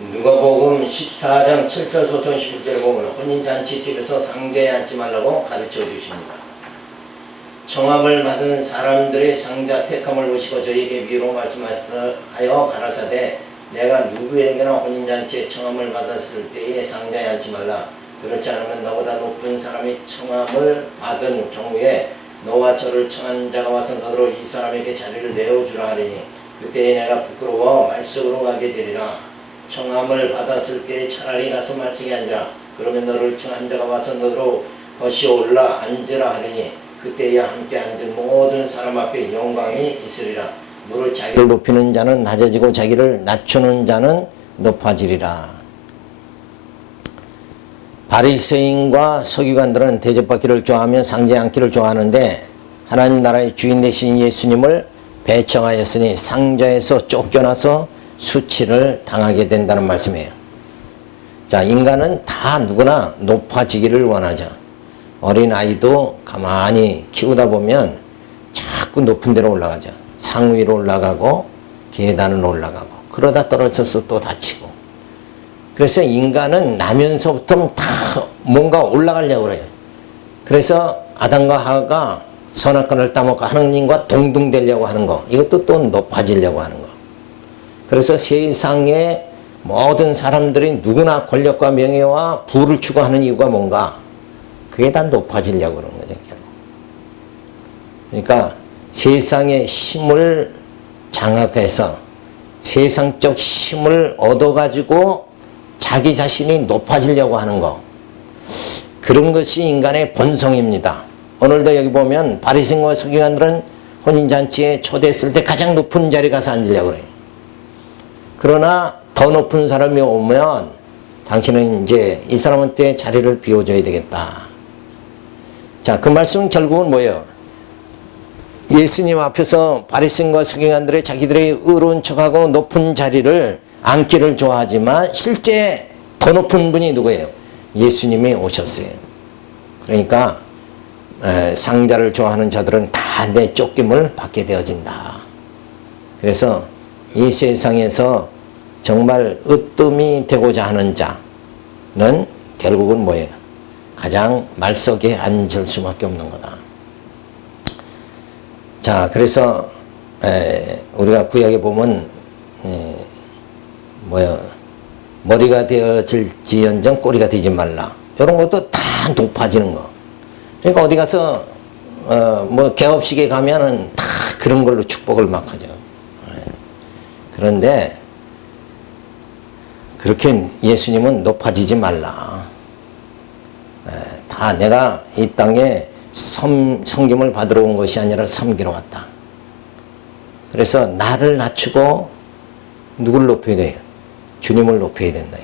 누가복음 14장 7절 소통 11절에 보면 혼인잔치집에서 상자에 앉지 말라고 가르쳐 주십니다. 청함을 받은 사람들의 상자 택함을 보시고 저에게 비유로 말씀하여 가라사대 내가 누구에게나 혼인잔치에 청함을 받았을 때에 상자에 앉지 말라. 그렇지 않으면 너보다 높은 사람이 청함을 받은 경우에 너와 저를 청한 자가 와서 너로 이 사람에게 자리를 내어주라 하리니 그때에 내가 부끄러워 말석으로 가게 되리라. 청함을 받았을 때 차라리 가서 말석에 앉으라. 그러면 너를 청한 자가 와서 너로 거시 올라 앉으라 하리니 그때야 함께 앉은 모든 사람 앞에 영광이 있으리라. 무릇 자기를 높이는 자는 낮아지고 자기를 낮추는 자는 높아지리라. 바리새인과 서기관들은 대접받기를 좋아하며 상자에 앉기를 좋아하는데 하나님 나라의 주인 되신 예수님을 배척하였으니 상자에서 쫓겨나서 수치를 당하게 된다는 말씀이에요. 자, 인간은 다 누구나 높아지기를 원하죠. 어린아이도 가만히 키우다 보면 자꾸 높은 데로 올라가죠. 상위로 올라가고 계단을 올라가고 그러다 떨어져서 또 다치고. 그래서 인간은 나면서부터 다 뭔가 올라가려고 그래요. 그래서 아담과 하와가 선악과를 따먹고 하느님과 동등되려고 하는 거, 이것도 또 높아지려고 하는 거. 그래서 세상의 모든 사람들이 누구나 권력과 명예와 부를 추구하는 이유가 뭔가? 그게 다 높아지려고 그러는 거죠. 그러니까 세상의 힘을 장악해서 세상적 힘을 얻어가지고 자기 자신이 높아지려고 하는 거, 그런 것이 인간의 본성입니다. 오늘도 여기 보면 바리새인과 서기관들은 혼인잔치에 초대했을 때 가장 높은 자리에 가서 앉으려고 그래요. 그러나 더 높은 사람이 오면 당신은 이제 이 사람한테 자리를 비워줘야 되겠다. 자, 그 말씀은 결국은 뭐예요? 예수님 앞에서 바리새인과 서기관들의 자기들의 의로운 척하고 높은 자리를 앉기를 좋아하지만 실제 더 높은 분이 누구예요? 예수님이 오셨어요. 그러니까 상자를 좋아하는 자들은 다 내 쫓김을 받게 되어진다. 그래서 이 세상에서 정말 으뜸이 되고자 하는 자는 결국은 뭐예요? 가장 말석에 앉을 수밖에 없는 거다. 자, 그래서 우리가 구약에 보면 머리가 되어질지언정 꼬리가 되지 말라. 이런 것도 다 높아지는 거. 그러니까 어디 가서 개업식에 가면은 다 그런 걸로 축복을 막 하죠. 그런데 그렇게 예수님은 높아지지 말라. 다 내가 이 땅에 섬김을 받으러 온 것이 아니라 섬기러 왔다. 그래서 나를 낮추고 누굴 높여야 돼요? 주님을 높여야 된다.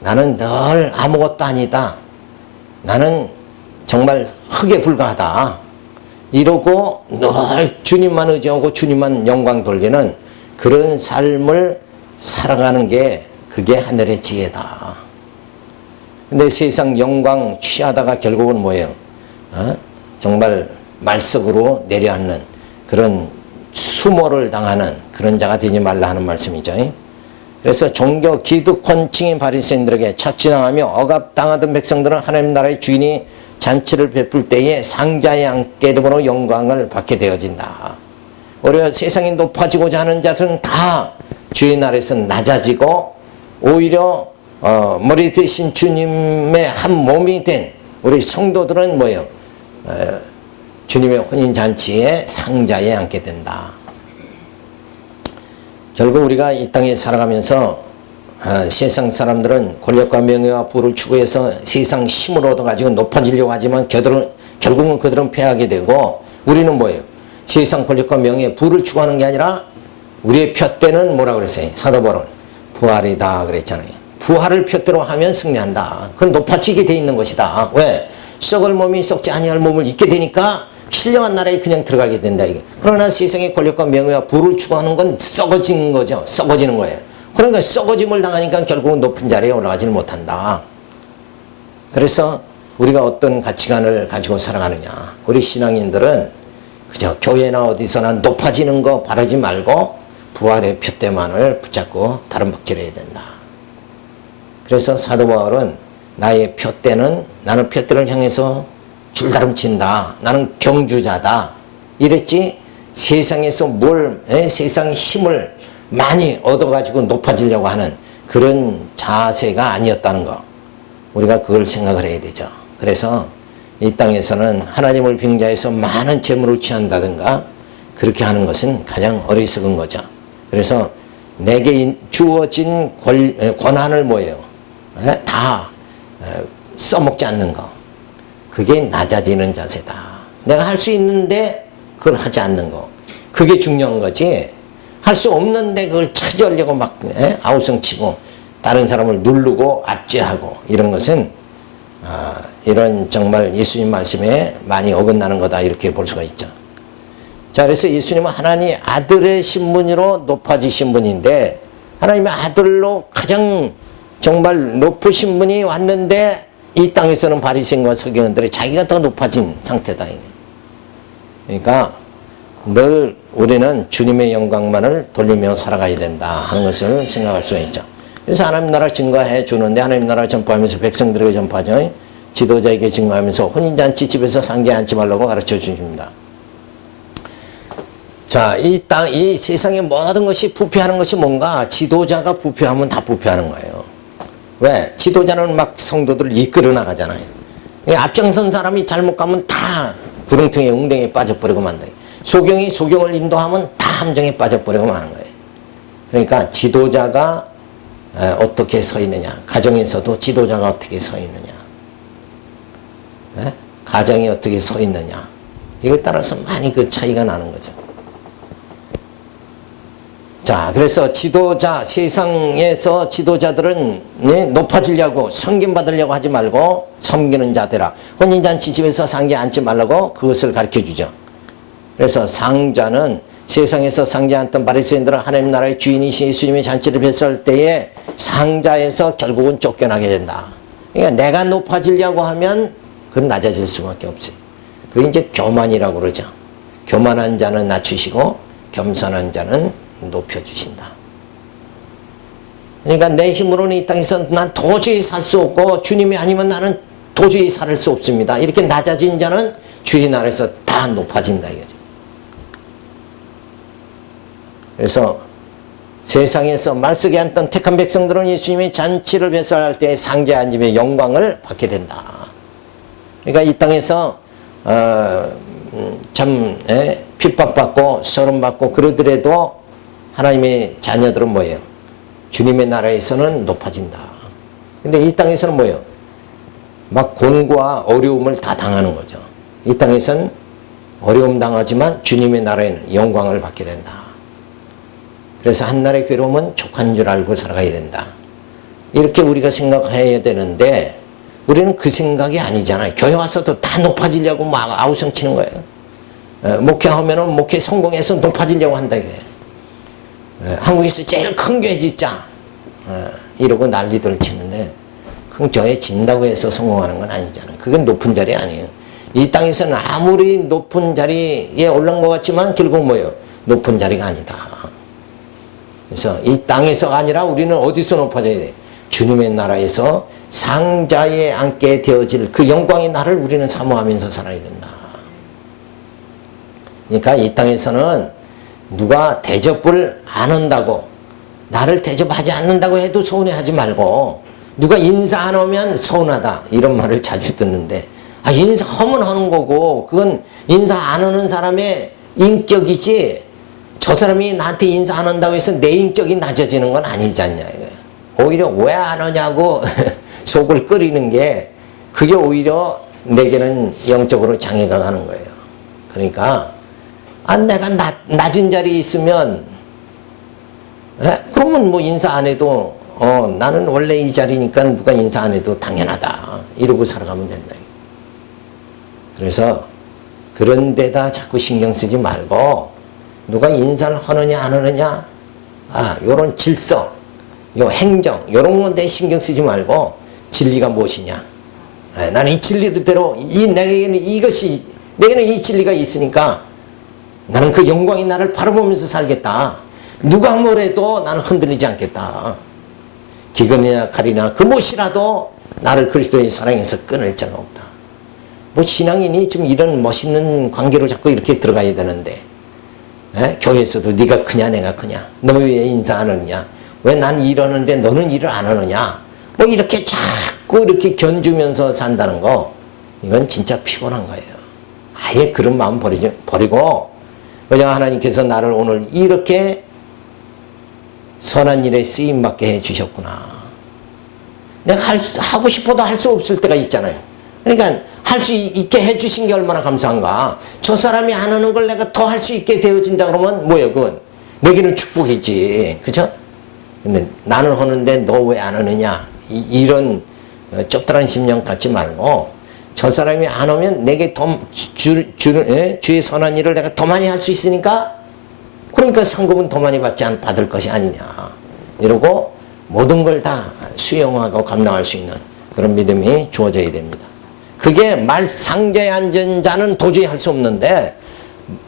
나는 늘 아무것도 아니다. 나는 정말 흙에 불과하다. 이러고 늘 주님만 의지하고 주님만 영광 돌리는 그런 삶을 살아가는 게 그게 하늘의 지혜다. 근데 세상 영광 취하다가 결국은 뭐예요? 정말 말석으로 내려앉는 그런 수모를 당하는 그런 자가 되지 말라 하는 말씀이죠. 그래서 종교 기득권층인 바리새인들에게 착취당하며 억압당하던 백성들은 하나님 나라의 주인이 잔치를 베풀 때에 상자에 앉게 됨으로 영광을 받게 되어진다. 오히려 세상이 높아지고자 하는 자들은 다 주의 나라에서 낮아지고 오히려 머리 대신 주님의 한 몸이 된 우리 성도들은 뭐예요? 주님의 혼인잔치에 상자에 앉게 된다. 결국 우리가 이 땅에 살아가면서 세상 사람들은 권력과 명예와 부를 추구해서 세상 힘을 얻어가지고 높아지려고 하지만 결국은 그들은 패하게 되고 우리는 뭐예요? 세상 권력과 명예, 부를 추구하는 게 아니라 우리의 푯대는 뭐라고 그랬어요? 사도 바울은 부활이다 그랬잖아요. 부활을 푯대로 하면 승리한다. 그건 높아지게 돼 있는 것이다. 왜? 썩을 몸이 썩지 아니할 몸을 입게 되니까 신령한 나라에 그냥 들어가게 된다. 이게. 그러나 세상의 권력과 명예와 부를 추구하는 건 썩어지는 거죠. 썩어지는 거예요. 그러니까 썩어짐을 당하니까 결국은 높은 자리에 올라가지는 못한다. 그래서 우리가 어떤 가치관을 가지고 살아가느냐. 우리 신앙인들은 그저 교회나 어디서나 높아지는 거 바라지 말고 부활의 푯대만을 붙잡고 다름박질해야 된다. 그래서 사도 바울은 나의 푯대는 나는 푯대를 향해서 줄다름친다. 나는 경주자다. 이랬지 세상에서 세상의 힘을 많이 얻어가지고 높아지려고 하는 그런 자세가 아니었다는 거. 우리가 그걸 생각을 해야 되죠. 그래서 이 땅에서는 하나님을 빙자해서 많은 재물을 취한다든가 그렇게 하는 것은 가장 어리석은 거죠. 그래서 내게 주어진 권한을 뭐예요? 다 써먹지 않는 거. 그게 낮아지는 자세다. 내가 할 수 있는데 그걸 하지 않는 거. 그게 중요한 거지. 할 수 없는데 그걸 차지하려고 막 아우성치고 다른 사람을 누르고 압제하고 이런 것은 이런 정말 예수님 말씀에 많이 어긋나는 거다 이렇게 볼 수가 있죠. 자, 그래서 예수님은 하나님의 아들의 신분으로 높아지신 분인데 하나님의 아들로 가장 정말 높으신 분이 왔는데 이 땅에서는 바리새인과 서기관들이 자기가 더 높아진 상태다. 그러니까 늘 우리는 주님의 영광만을 돌리며 살아가야 된다 하는 것을 생각할 수가 있죠. 그래서 하나님 나라 증거해 주는데 하나님 나라 전파하면서 백성들에게 전파하죠. 지도자에게 증거하면서 혼인잔치 집에서 상계에 앉지 말라고 가르쳐 주십니다. 자, 이 세상의 모든 것이 부패하는 것이 뭔가 지도자가 부패하면 다 부패하는 거예요. 왜? 지도자는 막 성도들을 이끌어 나가잖아요. 앞장선 사람이 잘못 가면 다 구렁텅이에 웅덩이에 빠져버리고 만다. 소경이 소경을 인도하면 다 함정에 빠져버리고 마는 거예요. 그러니까 지도자가 어떻게 서 있느냐. 가정에서도 지도자가 어떻게 서 있느냐. 가정이 어떻게 서 있느냐. 이거에 따라서 많이 그 차이가 나는 거죠. 자, 그래서 세상에서 지도자들은 높아지려고 섬김받으려고 하지 말고 섬기는 자들아. 혼인잔치 집에서 상제에 앉지 말라고 그것을 가르쳐 주죠. 그래서 상자는 세상에서 상제 앉던 바리새인들은 하나님 나라의 주인이신 예수님의 잔치를 배설할 때에 상자에서 결국은 쫓겨나게 된다. 그러니까 내가 높아지려고 하면 그건 낮아질 수밖에 없어요. 그게 이제 교만이라고 그러죠. 교만한 자는 낮추시고 겸손한 자는 높여주신다. 그러니까 내 힘으로는 이 땅에서 난 도저히 살 수 없고 주님이 아니면 나는 도저히 살 수 없습니다. 이렇게 낮아진 자는 주의 나라에서 다 높아진다 이거죠. 그래서 세상에서 말석에 앉던 택한 백성들은 예수님의 잔치를 배설할 때 상제 앉음의 영광을 받게 된다. 그러니까 이 땅에서 참 핍박받고 서름받고 그러더라도 하나님의 자녀들은 뭐예요? 주님의 나라에서는 높아진다. 근데 이 땅에서는 뭐예요? 막 곤고와 어려움을 다 당하는 거죠. 이 땅에서는 어려움 당하지만 주님의 나라에는 영광을 받게 된다. 그래서 한날의 괴로움은 족한 줄 알고 살아가야 된다. 이렇게 우리가 생각해야 되는데 우리는 그 생각이 아니잖아요. 교회 와서도 다 높아지려고 막 아우성치는 거예요. 목회하면은 목회 성공해서 높아지려고 한다 이거예요. 한국에서 제일 큰 교회 짓자 이러고 난리들 치는데 큰 교회 진다고 해서 성공하는 건 아니잖아요. 그게 높은 자리 아니에요. 이 땅에서는 아무리 높은 자리에 올라온 것 같지만 결국 뭐예요? 높은 자리가 아니다. 그래서 이 땅에서가 아니라 우리는 어디서 높아져야 돼? 주님의 나라에서 상자에 앉게 되어질 그 영광의 날을 우리는 사모하면서 살아야 된다. 그러니까 이 땅에서는 누가 대접을 안 한다고 나를 대접하지 않는다고 해도 서운해하지 말고 누가 인사 안 하면 서운하다 이런 말을 자주 듣는데 인사하면 하는 거고 그건 인사 안 하는 사람의 인격이지 저 사람이 나한테 인사 안 한다고 해서 내 인격이 낮아지는 건 아니지 않냐 이거예요. 오히려 왜 안 하냐고 속을 끓이는 게 그게 오히려 내게는 영적으로 장애가 가는 거예요. 그러니까 내가 낮은 자리에 있으면 그러면 뭐 인사 안 해도 나는 원래 이 자리니까 누가 인사 안 해도 당연하다 이러고 살아가면 된다. 그래서 그런 데다 자꾸 신경 쓰지 말고 누가 인사를 하느냐 안 하느냐 요런 질서 요 행정 요런 건데 신경 쓰지 말고 진리가 무엇이냐 나는 이 진리대로 내게는 이 진리가 있으니까 나는 그 영광의 나를 바라보면서 살겠다. 누가 뭐래도 나는 흔들리지 않겠다. 기근이나 칼이나 그 무엇이라도 나를 그리스도의 사랑에서 끊을 자가 없다. 뭐 신앙인이 좀 이런 멋있는 관계로 자꾸 이렇게 들어가야 되는데, 교회에서도 네가 크냐 내가 크냐, 너 왜 인사 안 하느냐, 왜 난 이러는데 너는 일을 안 하느냐, 뭐 이렇게 자꾸 이렇게 견주면서 산다는 거, 이건 진짜 피곤한 거예요. 아예 그런 마음 버리고 그냥 하나님께서 나를 오늘 이렇게 선한 일에 쓰임받게 해주셨구나. 내가 하고 싶어도 할 수 없을 때가 있잖아요. 그러니까 할 수 있게 해주신 게 얼마나 감사한가. 저 사람이 안 하는 걸 내가 더 할 수 있게 되어진다 그러면 뭐예요 그건? 내게는 축복이지. 그죠? 근데 나는 하는데 너 왜 안 하느냐, 이런 좁다란 심령 갖지 말고, 저 사람이 안 오면 내게 더 주의 선한 일을 내가 더 많이 할 수 있으니까, 그러니까 상급은 더 많이 받을 것이 아니냐, 이러고 모든 걸 다 수용하고 감당할 수 있는 그런 믿음이 주어져야 됩니다. 그게 상자에 앉은 자는 도저히 할 수 없는데,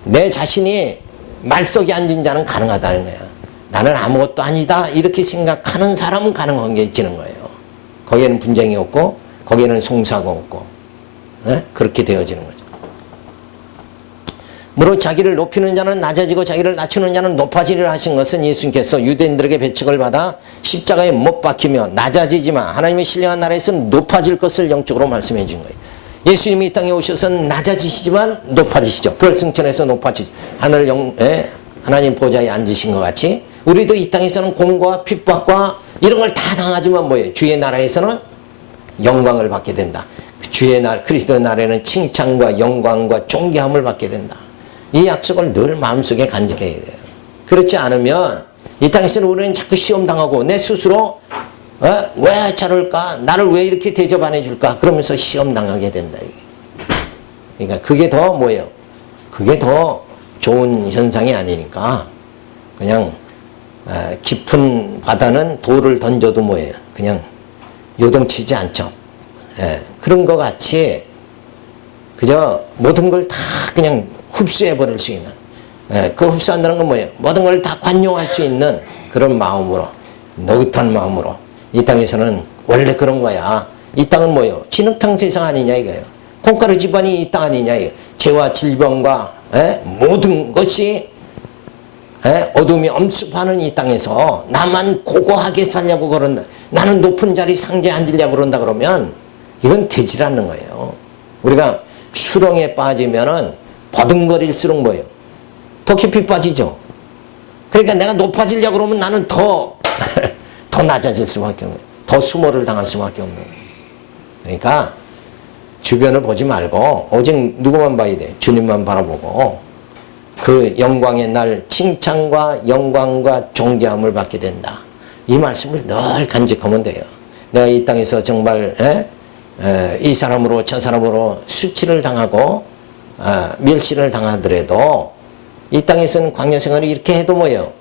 내 자신이 말석에 앉은 자는 가능하다는 거야. 나는 아무것도 아니다 이렇게 생각하는 사람은 가능한 게 지는 거예요. 거기에는 분쟁이 없고 거기에는 송사가 없고, 그렇게 되어지는 거죠. 무릇 자기를 높이는 자는 낮아지고 자기를 낮추는 자는 높아지리라 하신 것은, 예수님께서 유대인들에게 배척을 받아 십자가에 못 박히며 낮아지지만 하나님의 신령한 나라에서는 높아질 것을 영적으로 말씀해 준 거예요. 예수님이 이 땅에 오셔서 낮아지시지만 높아지시죠. 별승천에서 높아지죠. 하나님 보좌에 앉으신 것 같이 우리도 이 땅에서는 공고와 핍박과 이런 걸 다 당하지만 뭐예요? 주의 나라에서는 영광을 받게 된다. 그리스도의 나라에는 칭찬과 영광과 존귀함을 받게 된다. 이 약속을 늘 마음속에 간직해야 돼요. 그렇지 않으면 이 땅에서는 우리는 자꾸 시험당하고 내 스스로 왜 저럴까? 나를 왜 이렇게 대접 안 해줄까? 그러면서 시험당하게 된다. 그러니까 그게 더 뭐예요? 그게 더 좋은 현상이 아니니까, 그냥 깊은 바다는 돌을 던져도 뭐예요? 그냥 요동치지 않죠. 그런 것 같이 그저 모든 걸 다 그냥 흡수해버릴 수 있는, 그 흡수한다는 건 뭐예요? 모든 걸 다 관용할 수 있는 그런 마음으로, 느긋한 마음으로, 이 땅에서는 원래 그런 거야. 이 땅은 뭐예요? 진흙탕 세상 아니냐 이거예요. 콩가루 집안이 이 땅 아니냐 이거예요. 죄와 질병과 모든 것이 어둠이 엄습하는 이 땅에서 나만 고고하게 살려고 그런다, 나는 높은 자리 상자에 앉으려고 그런다 그러면 이건 되질 않는 거예요. 우리가 수렁에 빠지면은 버둥거릴수록 뭐예요? 더 깊이 빠지죠. 그러니까 내가 높아지려고 그러면 나는 더 낮아질 수밖에 없는, 더 수모를 당할 수밖에 없는. 그러니까 주변을 보지 말고 오직 누구만 봐야 돼? 주님만 바라보고 그 영광의 날 칭찬과 영광과 존귀함을 받게 된다. 이 말씀을 늘 간직하면 돼요. 내가 이 땅에서 정말 이 사람으로 저 사람으로 수치를 당하고 멸시를 당하더라도 이 땅에서는 광야 생활을 이렇게 해도 뭐예요?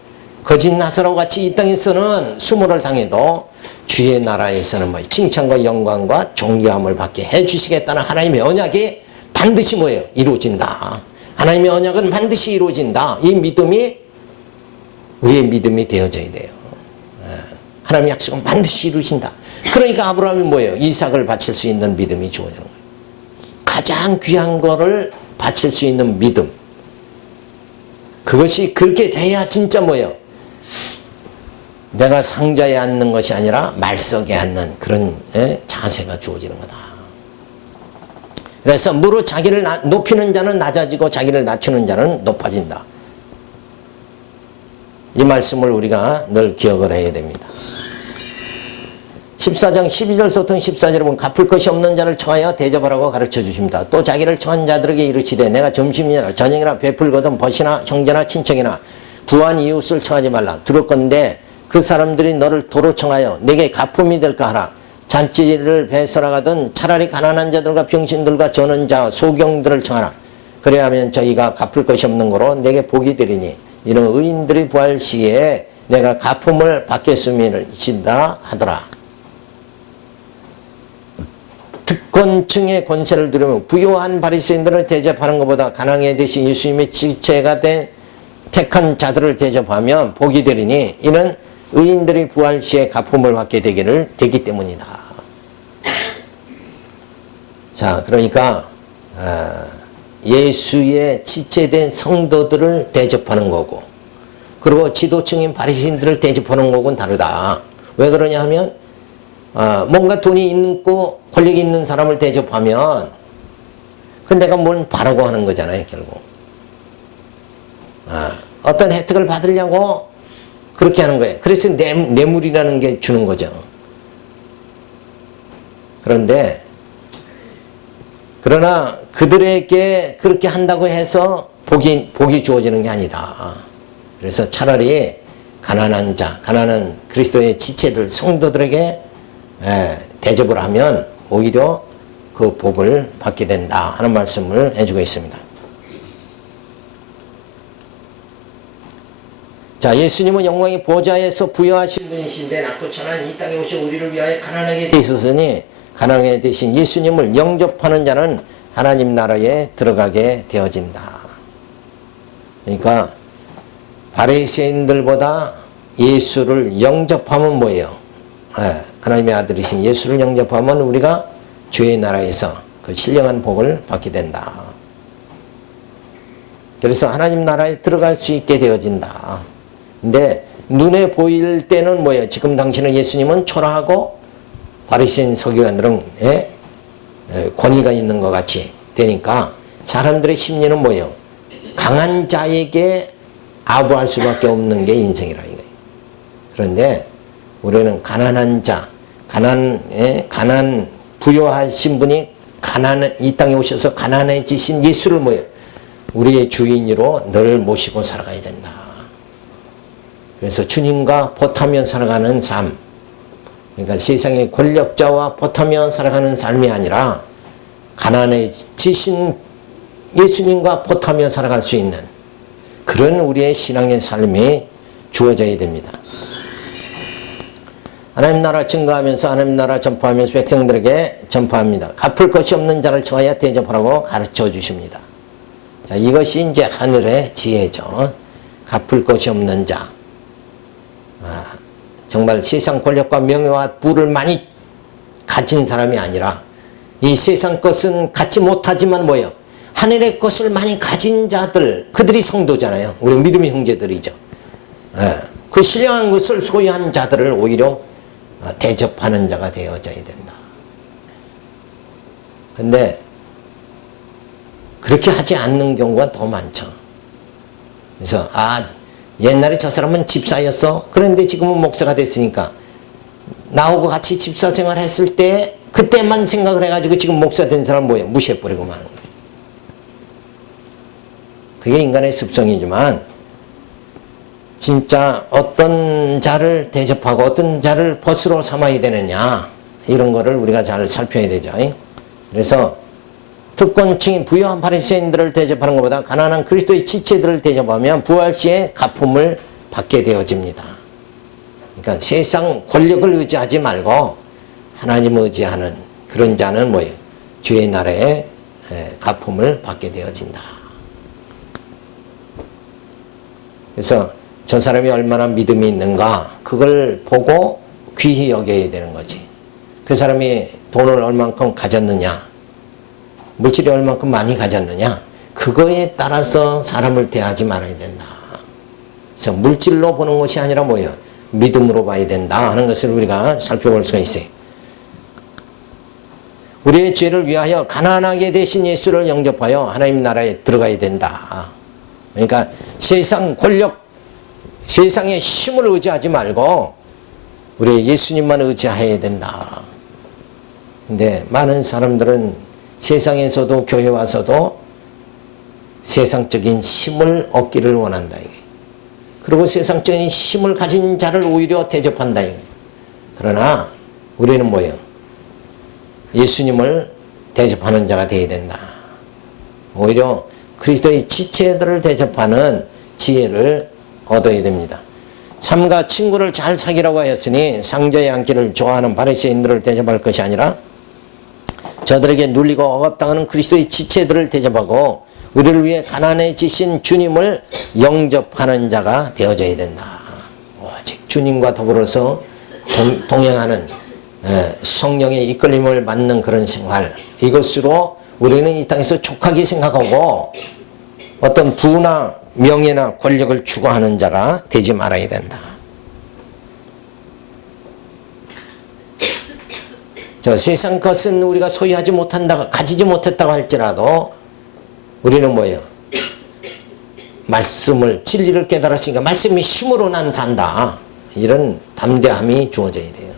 거짓 나사로 같이 이 땅에서는 수모를 당해도 주의 나라에서는 뭐 칭찬과 영광과 존귀함을 받게 해주시겠다는 하나님의 언약이 반드시 뭐예요? 이루어진다. 하나님의 언약은 반드시 이루어진다. 이 믿음이 우리의 믿음이 되어져야 돼요. 하나님의 약속은 반드시 이루어진다. 그러니까 아브라함이 뭐예요? 이삭을 바칠 수 있는 믿음이 주어지는 거예요. 가장 귀한 거를 바칠 수 있는 믿음. 그것이 그렇게 돼야 진짜 뭐예요? 내가 상자에 앉는 것이 아니라 말석에 앉는 그런 자세가 주어지는 거다. 그래서 무릇 자기를 높이는 자는 낮아지고 자기를 낮추는 자는 높아진다. 이 말씀을 우리가 늘 기억을 해야 됩니다. 14장 12절부터 14절에 보면 갚을 것이 없는 자를 청하여 대접하라고 가르쳐 주십니다. 또 자기를 청한 자들에게 이르시되 내가 점심이나 저녁이나 베풀거든 벗이나 형제나 친척이나 부한 이웃을 청하지 말라. 두렵건대 그 사람들이 너를 도로 청하여 내게 갚음이 될까 하라. 잔치를 배설하거든 차라리 가난한 자들과 병신들과 저는 자 소경들을 청하라. 그래야하면 저희가 갚을 것이 없는 거로 내게 복이 되리니 이는 의인들이 부활 시에 내가 갚음을 받겠음이다 하더라. 특권층의 권세를 두려며 부유한 바리새인들을 대접하는 것보다 가난해 대신 예수님의 지체가 된 택한 자들을 대접하면 복이 되리니 이는 의인들이 부활 시에 갚음을 받게 되기 때문이다. 자, 그러니까 예수의 지체된 성도들을 대접하는 거고, 그리고 지도층인 바리새인들을 대접하는 거고는 다르다. 왜 그러냐 하면 뭔가 돈이 있고 권력이 있는 사람을 대접하면 그 내가 뭘 바라고 하는 거잖아요, 결국. 어떤 혜택을 받으려고 그렇게 하는 거예요. 그래서 뇌물이라는 게 주는 거죠. 그러나 그들에게 그렇게 한다고 해서 복이 주어지는 게 아니다. 그래서 차라리 가난한 그리스도의 지체들, 성도들에게 대접을 하면 오히려 그 복을 받게 된다 하는 말씀을 해주고 있습니다. 자, 예수님은 영광의 보좌에서 부여하신 분이신데 낮고 천한 이 땅에 오신 우리를 위하여 가난하게 되셨으니 가난하게 되신 예수님을 영접하는 자는 하나님 나라에 들어가게 되어진다. 그러니까 바리새인들보다 예수를 영접하면 뭐예요? 하나님의 아들이신 예수를 영접하면 우리가 주의 나라에서 그 신령한 복을 받게 된다. 그래서 하나님 나라에 들어갈 수 있게 되어진다. 근데 눈에 보일 때는 뭐예요? 지금 당신은 예수님은 초라하고 바리새인 서기관들은 권위가 있는 것 같이 되니까 사람들의 심리는 뭐예요? 강한 자에게 아부할 수밖에 없는 게 인생이라 이거예요. 그런데 우리는 가난한 자, 가난 부여하신 분이 이 땅에 오셔서 가난해지신 예수를 뭐예요? 우리의 주인으로 늘 모시고 살아가야 된다. 그래서 주님과 보타며 살아가는 삶, 그러니까 세상의 권력자와 보타며 살아가는 삶이 아니라 가난해지신 예수님과 보타며 살아갈 수 있는 그런 우리의 신앙의 삶이 주어져야 됩니다. 하나님 나라 증거하면서 하나님 나라 전파하면서 백성들에게 전파합니다. 갚을 것이 없는 자를 청하여 대접하라고 가르쳐 주십니다. 자, 이것이 이제 하늘의 지혜죠. 갚을 것이 없는 자. 정말 세상 권력과 명예와 부를 많이 가진 사람이 아니라 이 세상 것은 갖지 못하지만 뭐예요? 하늘의 것을 많이 가진 자들, 그들이 성도잖아요. 우리 믿음의 형제들이죠. 그 신령한 것을 소유한 자들을 오히려 대접하는 자가 되어져야 된다. 근데 그렇게 하지 않는 경우가 더 많죠. 그래서 옛날에 저 사람은 집사였어. 그런데 지금은 목사가 됐으니까 나하고 같이 집사 생활했을 때 그때만 생각을 해가지고 지금 목사 된 사람 뭐예요? 무시해버리고 마는 거예요. 그게 인간의 습성이지만 진짜 어떤 자를 대접하고 어떤 자를 벗으로 삼아야 되느냐 이런 거를 우리가 잘 살펴야 되죠. 그래서 특권층인 부유한 바리새인들을 대접하는 것보다 가난한 그리스도의 지체들을 대접하면 부활 시에 갚음을 받게 되어집니다. 그러니까 세상 권력을 의지하지 말고 하나님 의지하는 그런 자는 뭐예요? 주의 나라에 갚음을 받게 되어진다. 그래서 저 사람이 얼마나 믿음이 있는가 그걸 보고 귀히 여겨야 되는 거지. 그 사람이 돈을 얼만큼 가졌느냐, 물질이 얼만큼 많이 가졌느냐, 그거에 따라서 사람을 대하지 말아야 된다. 그래서 물질로 보는 것이 아니라 뭐예요? 믿음으로 봐야 된다 하는 것을 우리가 살펴볼 수가 있어요. 우리의 죄를 위하여 가난하게 되신 예수를 영접하여 하나님 나라에 들어가야 된다. 그러니까 세상 권력, 세상의 힘을 의지하지 말고 우리 예수님만 의지해야 된다. 근데 많은 사람들은 세상에서도 교회 와서도 세상적인 힘을 얻기를 원한다. 그리고 세상적인 힘을 가진 자를 오히려 대접한다. 그러나 우리는 뭐예요? 예수님을 대접하는 자가 되어야 된다. 오히려 그리스도의 지체들을 대접하는 지혜를 얻어야 됩니다. 삼가 친구를 잘 사귀라고 하였으니 상자에 앉기를 좋아하는 바리새인들을 대접할 것이 아니라 저들에게 눌리고 억압당하는 그리스도의 지체들을 대접하고 우리를 위해 가난해지신 주님을 영접하는 자가 되어져야 된다. 오직 주님과 더불어서 동행하는 성령의 이끌림을 받는 그런 생활, 이것으로 우리는 이 땅에서 족하게 생각하고 어떤 부나 명예나 권력을 추구하는 자가 되지 말아야 된다. 저 세상 것은 우리가 소유하지 못한다고, 가지지 못했다고 할지라도 우리는 뭐예요? 말씀을, 진리를 깨달았으니까 말씀이 힘으로 난 산다. 이런 담대함이 주어져야 돼요.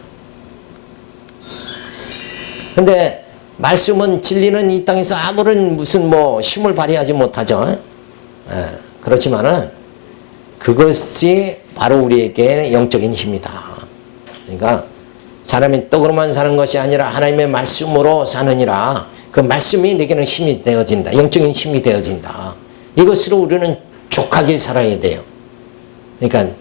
근데 말씀은, 진리는 이 땅에서 아무런 무슨 힘을 발휘하지 못하죠. 그렇지만은 그것이 바로 우리에게 영적인 힘이다. 그러니까 사람이 떡으로만 사는 것이 아니라 하나님의 말씀으로 사느니라. 그 말씀이 내게는 힘이 되어진다. 영적인 힘이 되어진다. 이것으로 우리는 족하게 살아야 돼요. 그러니까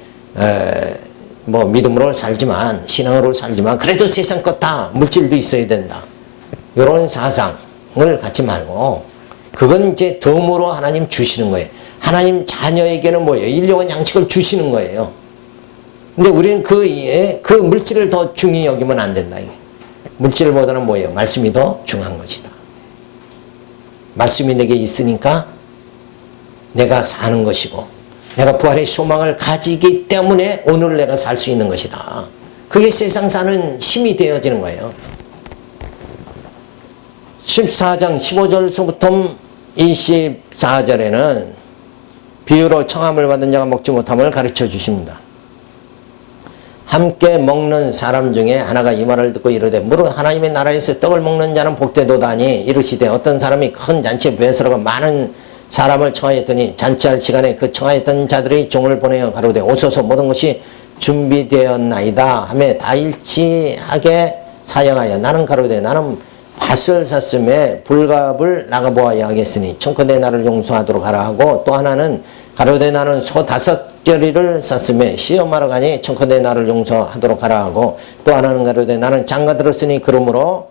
믿음으로 살지만, 신앙으로 살지만 그래도 세상 것 다 물질도 있어야 된다. 이런 사상을 갖지 말고, 그건 이제 덤으로 하나님 주시는 거예요. 하나님 자녀에게는 뭐예요? 일용할 양식을 주시는 거예요. 근데 우리는 그 물질을 더 중히 여기면 안 된다. 이게. 물질보다는 뭐예요? 말씀이 더 중요한 것이다. 말씀이 내게 있으니까 내가 사는 것이고, 내가 부활의 소망을 가지기 때문에 오늘 내가 살 수 있는 것이다. 그게 세상 사는 힘이 되어지는 거예요. 14장 15절서부터 24절에는 비유로 청함을 받은 자가 먹지 못함을 가르쳐 주십니다. 함께 먹는 사람 중에 하나가 이 말을 듣고 이르되, 무릇 하나님의 나라에서 떡을 먹는 자는 복되도다니 이르시되, 어떤 사람이 큰 잔치에 배설하고 많은 사람을 청하였더니 잔치할 시간에 그 청하였던 자들이 종을 보내어 가로되, 오소서 모든 것이 준비되었나이다 하며 다 일치하게 사양하여, 나는 가로되, 나는 밭을 샀음에 불갑을 나가보아야 하겠으니 청컨대 나를 용서하도록 하라 하고, 또 하나는 가로되, 나는 소 5겨리를 샀음에 시험하러 가니 청컨대 나를 용서하도록 하라 하고, 또 하나는 가로되, 나는 장가 들었으니 그러므로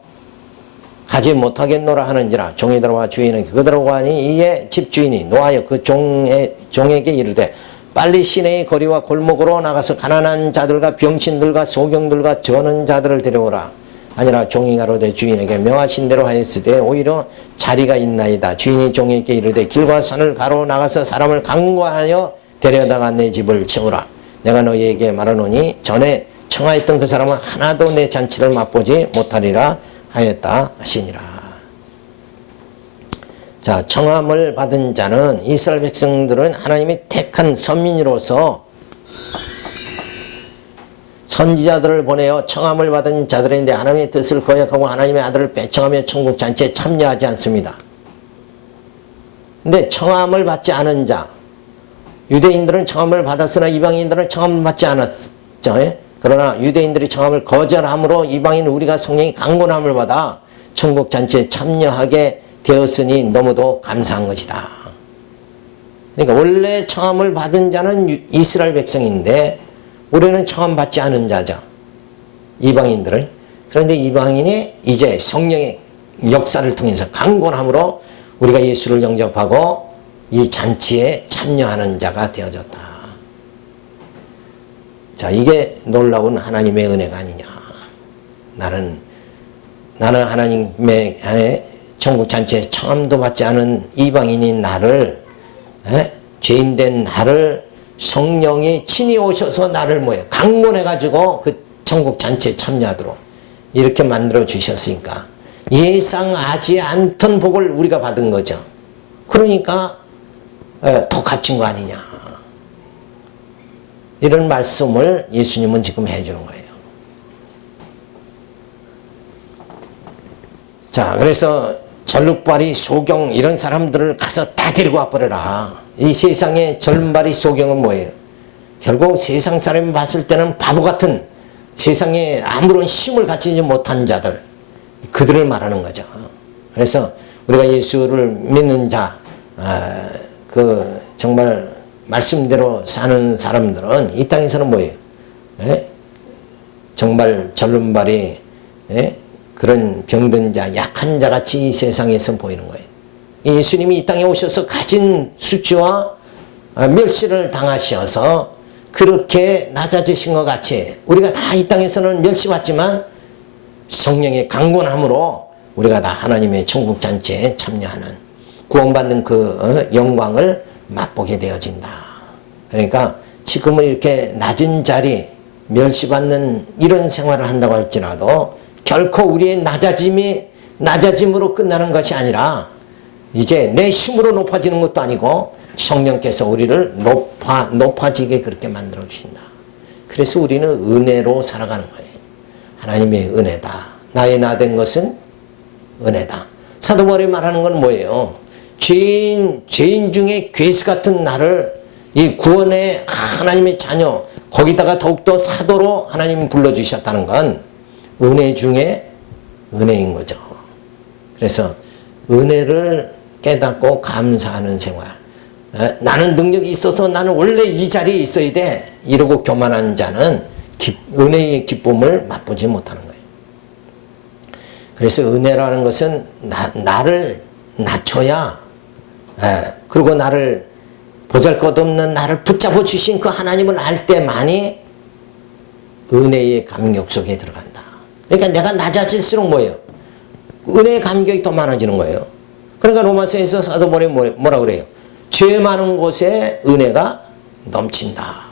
가지 못하겠노라 하는지라. 종이 들어와 주인은 그대로 가니 이에 집주인이 노하여 그 종에게 이르되, 빨리 시내의 거리와 골목으로 나가서 가난한 자들과 병신들과 소경들과 저는 자들을 데려오라. 아니라 종이 가로되 주인에게 명하신 대로 하였으되 오히려 자리가 있나이다. 주인이 종에게 이르되, 길과 산을 가로 나가서 사람을 강구하여 데려다가 내 집을 채우라. 내가 너희에게 말하노니 전에 청하였던 그 사람은 하나도 내 잔치를 맛보지 못하리라 하였다 하시니라. 자, 청함을 받은 자는, 이스라엘 백성들은 하나님이 택한 선민으로서 선지자들을 보내어 청함을 받은 자들인데, 하나님의 뜻을 거역하고 하나님의 아들을 배청하며 천국 잔치에 참여하지 않습니다. 근데 청함을 받지 않은 자, 유대인들은 청함을 받았으나 이방인들은 청함을 받지 않았죠. 그러나 유대인들이 청함을 거절함으로 이방인 우리가 성령이 강권함을 받아 천국 잔치에 참여하게 되었으니 너무도 감사한 것이다. 그러니까 원래 청함을 받은 자는 이스라엘 백성인데, 우리는 청함 받지 않은 자죠. 이방인들을. 그런데 이방인이 이제 성령의 역사를 통해서 강권함으로 우리가 예수를 영접하고 이 잔치에 참여하는 자가 되어졌다. 자, 이게 놀라운 하나님의 은혜가 아니냐. 나는 하나님의 천국 잔치에 청함도 받지 않은 이방인인 나를, 죄인된 나를 성령이 친히 오셔서 나를 강권해가지고 그 천국 잔치에 참여하도록 이렇게 만들어 주셨으니까 예상하지 않던 복을 우리가 받은 거죠. 그러니까 더 값진 거 아니냐. 이런 말씀을 예수님은 지금 해주는 거예요. 자, 그래서 절룩발이 소경 이런 사람들을 가서 다 데리고 와버려라. 이 세상의 절름발이 소경은 뭐예요? 결국 세상 사람이 봤을 때는 바보 같은, 세상에 아무런 힘을 갖추지 못한 자들, 그들을 말하는 거죠. 그래서 우리가 예수를 믿는 자, 정말 말씀대로 사는 사람들은 이 땅에서는 뭐예요? 정말 절름발이 그런 병든 자, 약한 자 같이 이 세상에서 보이는 거예요. 예수님이 이 땅에 오셔서 가진 수치와 멸시를 당하셔서 그렇게 낮아지신 것 같이 우리가 다 이 땅에서는 멸시받지만 성령의 강권함으로 우리가 다 하나님의 천국 잔치에 참여하는 구원받는 그 영광을 맛보게 되어진다. 그러니까 지금은 이렇게 낮은 자리 멸시받는 이런 생활을 한다고 할지라도 결코 우리의 낮아짐으로 끝나는 것이 아니라 이제 내 힘으로 높아지는 것도 아니고 성령께서 우리를 높아지게 그렇게 만들어 주신다. 그래서 우리는 은혜로 살아가는 거예요. 하나님의 은혜다. 나의 나 된 것은 은혜다. 사도 바울이 말하는 건 뭐예요? 죄인 중에 괴수 같은 나를 이 구원의 하나님의 자녀, 거기다가 더욱더 사도로 하나님이 불러주셨다는 건 은혜 중에 은혜인 거죠. 그래서 은혜를 깨닫고 감사하는 생활. 나는 능력이 있어서 나는 원래 이 자리에 있어야 돼. 이러고 교만한 자는 은혜의 기쁨을 맛보지 못하는 거예요. 그래서 은혜라는 것은 나를 낮춰야, 그리고 나를 보잘것없는 나를 붙잡아 주신 그 하나님을 알 때만이 은혜의 감격 속에 들어간다. 그러니까 내가 낮아질수록 뭐예요? 은혜의 감격이 더 많아지는 거예요. 그러니까 로마서에서 사도 바울이 뭐라 그래요? 죄 많은 곳에 은혜가 넘친다.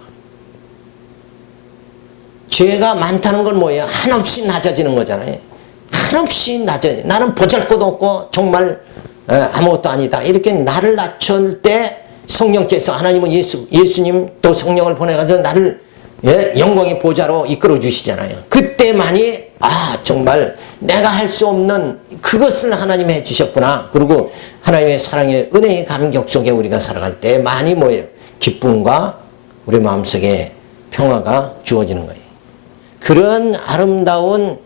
죄가 많다는 건 뭐예요? 한없이 낮아지는 거잖아요. 한없이 낮아져. 나는 보잘것없고 정말 아무것도 아니다. 이렇게 나를 낮출 때 성령께서 하나님은 예수님 또 성령을 보내가지고 나를 영광의 보좌로 이끌어 주시잖아요. 그때만이 정말 내가 할 수 없는 그것을 하나님이 해주셨구나. 그리고 하나님의 사랑의 은혜의 감격 속에 우리가 살아갈 때 많이 뭐예요? 기쁨과 우리 마음속에 평화가 주어지는 거예요. 그런 아름다운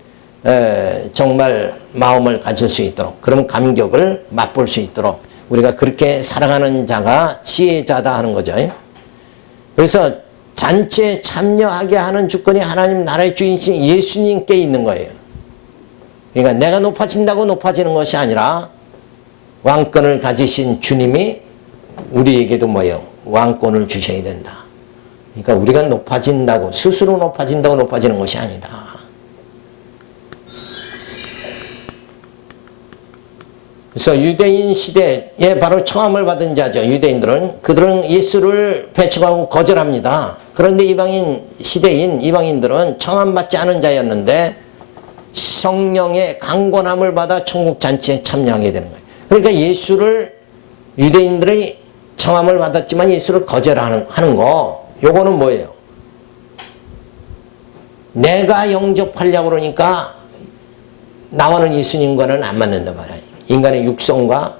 정말 마음을 가질 수 있도록, 그런 감격을 맛볼 수 있도록 우리가 그렇게 살아가는 자가 지혜자다 하는 거죠. 그래서 잔치에 참여하게 하는 주권이 하나님 나라의 주인이신 예수님께 있는 거예요. 그러니까 내가 높아진다고 높아지는 것이 아니라 왕권을 가지신 주님이 우리에게도 뭐예요? 왕권을 주셔야 된다. 그러니까 우리가 높아진다고, 스스로 높아진다고 높아지는 것이 아니다. 그래서 유대인 시대에 바로 청함을 받은 자죠. 유대인들은. 그들은 예수를 배척하고 거절합니다. 그런데 이방인 시대인 이방인들은 청함받지 않은 자였는데 성령의 강권함을 받아 천국 잔치에 참여하게 되는 거예요. 그러니까 유대인들이 청함을 받았지만 예수를 거절하는 거, 요거는 뭐예요? 내가 영접하려고 그러니까 나와는 예수님과는 안 맞는단 말이에요. 인간의 육성과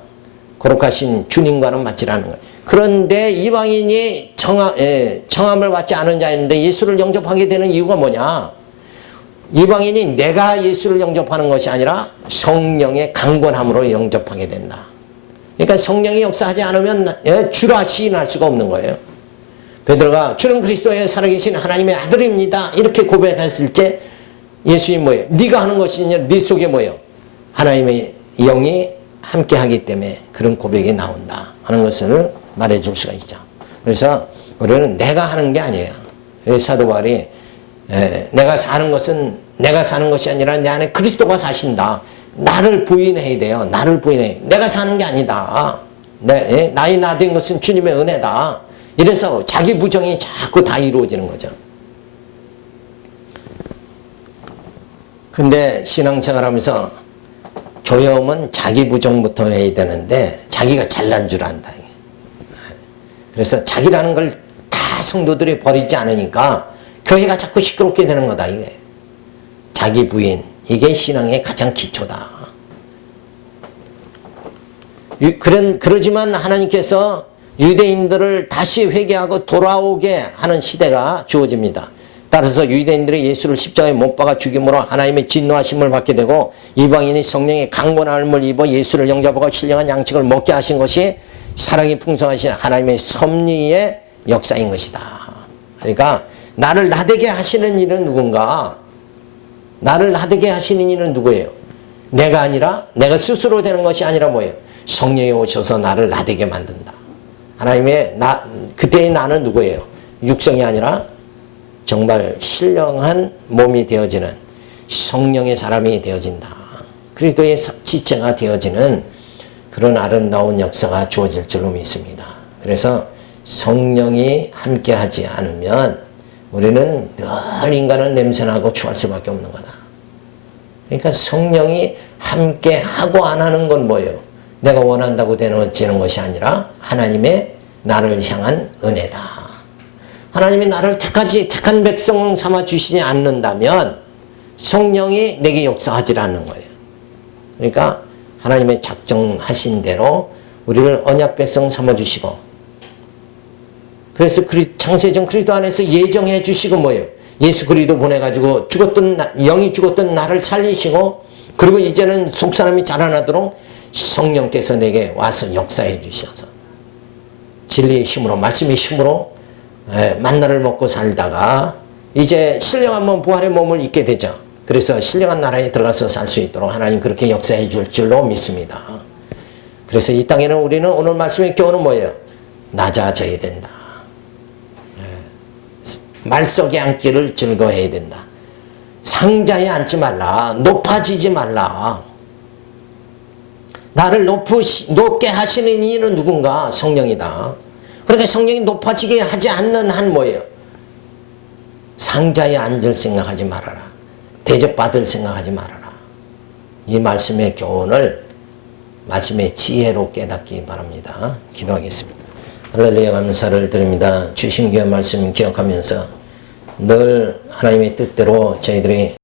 거룩하신 주님과는 맞지 않는 거예요. 그런데 이방인이 청함을 받지 않은 자였는데 예수를 영접하게 되는 이유가 뭐냐? 이방인이 내가 예수를 영접하는 것이 아니라 성령의 강권함으로 영접하게 된다. 그러니까 성령이 역사하지 않으면 주라 시인할 수가 없는 거예요. 베드로가 주는 그리스도의 살아계신 하나님의 아들입니다. 이렇게 고백했을 때 예수님 뭐예요? 네가 하는 것이 아니라 네 속에 뭐예요? 하나님의 영이 함께하기 때문에 그런 고백이 나온다 하는 것을 말해줄 수가 있죠. 그래서 우리는 내가 하는 게 아니에요. 사도 바울이 내가 사는 것이 아니라 내 안에 그리스도가 사신다. 나를 부인해야 돼요. 나를 부인해. 내가 사는 게 아니다. 나의 나 된 것은 주님의 은혜다. 이래서 자기 부정이 자꾸 다 이루어지는 거죠. 근데 신앙생활하면서 교염은 자기 부정부터 해야 되는데 자기가 잘난 줄 안다. 그래서 자기라는 걸 다 성도들이 버리지 않으니까 교회가 자꾸 시끄럽게 되는 거다. 이게 자기 부인, 이게 신앙의 가장 기초다. 그러지만 하나님께서 유대인들을 다시 회개하고 돌아오게 하는 시대가 주어집니다. 따라서 유대인들이 예수를 십자가에 못 박아 죽임으로 하나님의 진노하심을 받게 되고 이방인이 성령의 강권함을 입어 예수를 영접하고 신령한 양식을 먹게 하신 것이 사랑이 풍성하신 하나님의 섭리의 역사인 것이다. 그러니까 나를 나되게 하시는 이는 누군가? 나를 나되게 하시는 이는 누구예요? 내가 아니라 내가 스스로 되는 것이 아니라 뭐예요? 성령이 오셔서 나를 나되게 만든다. 하나님의 그때의 나는 누구예요? 육성이 아니라 정말 신령한 몸이 되어지는 성령의 사람이 되어진다. 그리스도의 지체가 되어지는 그런 아름다운 역사가 주어질 줄로 믿습니다. 그래서 성령이 함께하지 않으면 우리는 늘 인간은 냄새나고 추할 수밖에 없는 거다. 그러니까 성령이 함께하고 안 하는 건 뭐예요? 내가 원한다고 되어지는 것이 아니라 하나님의 나를 향한 은혜다. 하나님이 나를 택한 백성 삼아 주시지 않는다면 성령이 내게 역사하지 않는 거예요. 그러니까 하나님의 작정하신 대로 우리를 언약 백성 삼아 주시고, 그래서 창세전 그리스도 안에서 예정해 주시고 뭐예요? 예수 그리스도 보내가지고 영이 죽었던 나를 살리시고, 그리고 이제는 속사람이 자라나도록 성령께서 내게 와서 역사해 주셔서 진리의 힘으로, 말씀의 힘으로 만나를 먹고 살다가 이제 신령한 부활의 몸을 입게 되죠. 그래서 신령한 나라에 들어가서 살 수 있도록 하나님 그렇게 역사해 줄 줄로 믿습니다. 그래서 이 땅에는 우리는 오늘 말씀의 교훈은 뭐예요? 낮아져야 된다. 말석에 앉기를 즐거워해야 된다. 상자에 앉지 말라. 높아지지 말라. 나를 높게 하시는 이는 누군가? 성령이다. 그러니까 성령이 높아지게 하지 않는 한 뭐예요? 상자에 앉을 생각하지 말아라. 대접받을 생각하지 말아라. 이 말씀의 교훈을 말씀의 지혜로 깨닫기 바랍니다. 기도하겠습니다. 할렐루야, 감사를 드립니다. 주신 귀한 말씀 기억하면서 늘 하나님의 뜻대로 저희들이